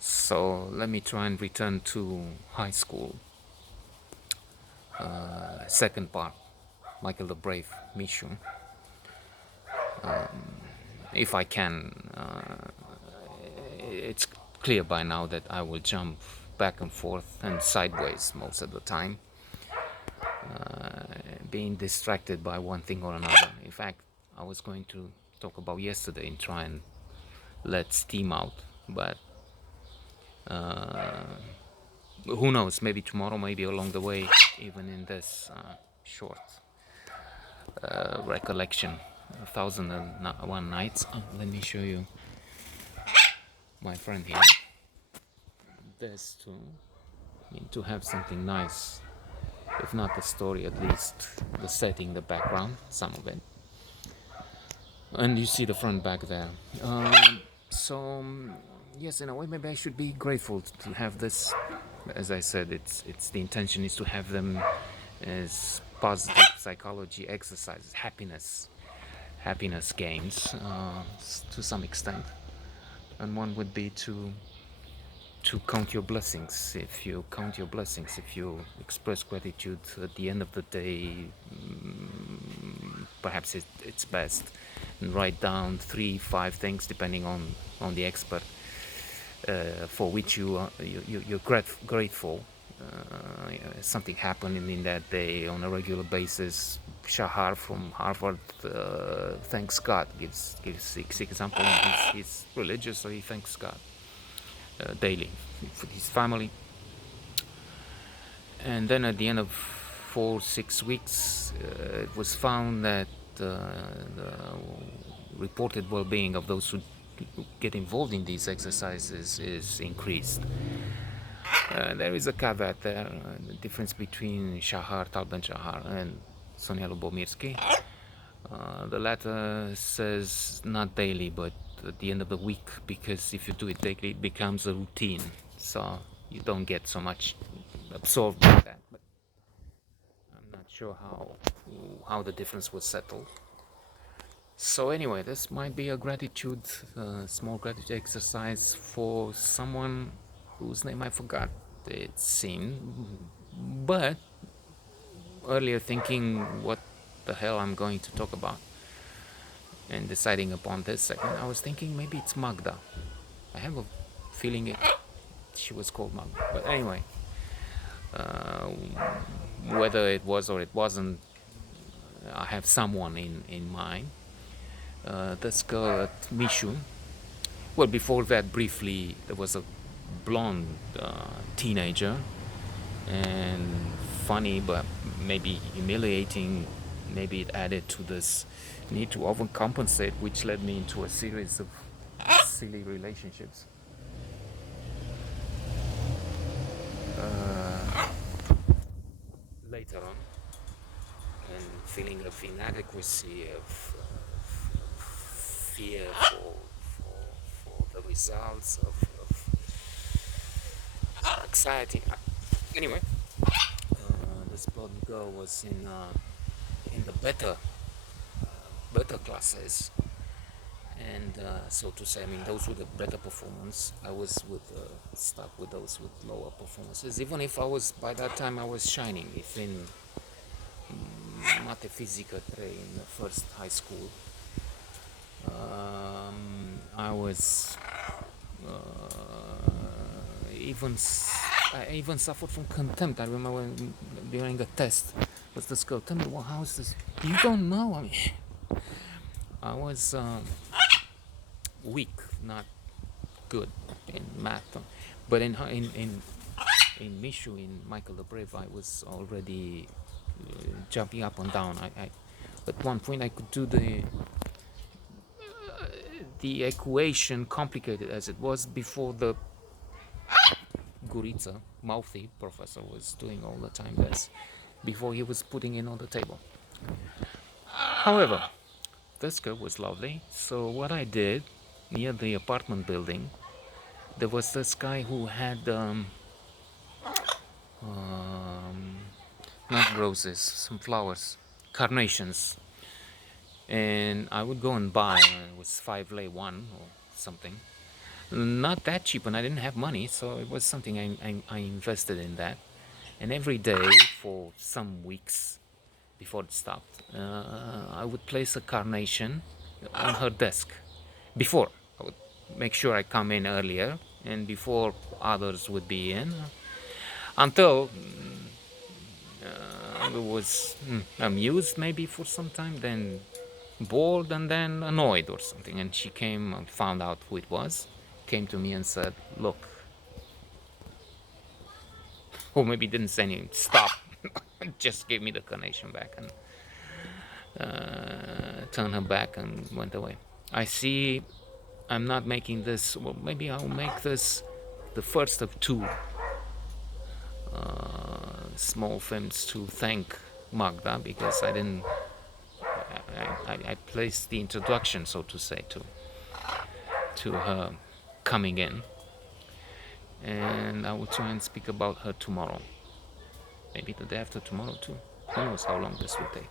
So let me try and return to high school. Second part, Michael the Brave, Mishu. If I can, it's clear by now that I will jump back and forth and sideways most of the time, being distracted by one thing or another. In fact, I was going to talk about yesterday and try and let steam out, but who knows, maybe tomorrow, maybe along the way, even in this short recollection, 1001 nights. Let me show you my friend here. This too. I mean, to have something nice, if not the story, at least the setting, the background, some of it. And you see the front back there. So yes, in a way, maybe I should be grateful to have this. As I said, it's the intention is to have them as positive psychology exercises, happiness games to some extent. And one would be to count your blessings. If you count your blessings, if you express gratitude at the end of the day, perhaps it's best, and write down 3 5 things depending on the expert, for which you're grateful. Something happened in that day on a regular basis. Shahar from Harvard thanks God, gives 6 examples. He's religious, so he thanks God daily for his family. And then at the end of 4 6 weeks, it was found that the reported well-being of those who get involved in these exercises is increased. There is a caveat there, the difference between Shahar, Tal Ben Shahar, and Sonia Lubomirsky. The latter says not daily, but at the end of the week, because if you do it daily, it becomes a routine. So you don't get so much absorbed by that. But I'm not sure how the difference was settled. So anyway, this might be a gratitude, small gratitude exercise for someone whose name I forgot. It seemed, but earlier thinking what the hell I'm going to talk about and deciding upon this segment, I was thinking maybe it's Magda. I have a feeling she was called Magda. But anyway, whether it was or it wasn't, I have someone in mind. This girl at Mishu. Well, before that, briefly, there was a blonde teenager, and funny, but maybe humiliating. Maybe it added to this need to overcompensate, which led me into a series of silly relationships. Later on, and feeling of inadequacy, of fear for the results, of anxiety. Anyway, this blonde girl was in the better classes, and so to say, I mean, those with the better performance, I was stuck with those with lower performances. Even if I was, by that time I was shining within Mate Physica 3 in the first high school. I was I even suffered from contempt. I remember when, during a test, was this girl, tell me, well, how is this? You don't know. I mean, I was weak, not good in math, but in Mishu, in Michael the Brave, I was already jumping up and down. I at one point I could do the equation, complicated as it was, before the Gurica, mouthy professor, was doing all the time this, before he was putting it on the table. However, this girl was lovely, so what I did, near the apartment building, there was this guy who had not roses, some flowers, carnations, and I would go and buy. It was 5 lei 1 or something, not that cheap, and I didn't have money, so it was something I invested in that. And every day for some weeks before it stopped, I would place a carnation on her desk. Before, I would make sure I come in earlier and before others would be in, until I was amused maybe for some time, then bored, and then annoyed or something. And she came and found out who it was, came to me and said, "Look," or maybe didn't say anything, "Stop." Just gave me the carnation back and turned her back and went away. I see I'm not making this, well, maybe I'll make this the first of two small films to thank Magda, because I didn't, I placed the introduction, so to say, to her coming in, and I will try and speak about her tomorrow, maybe the day after tomorrow too. Who knows how long this will take.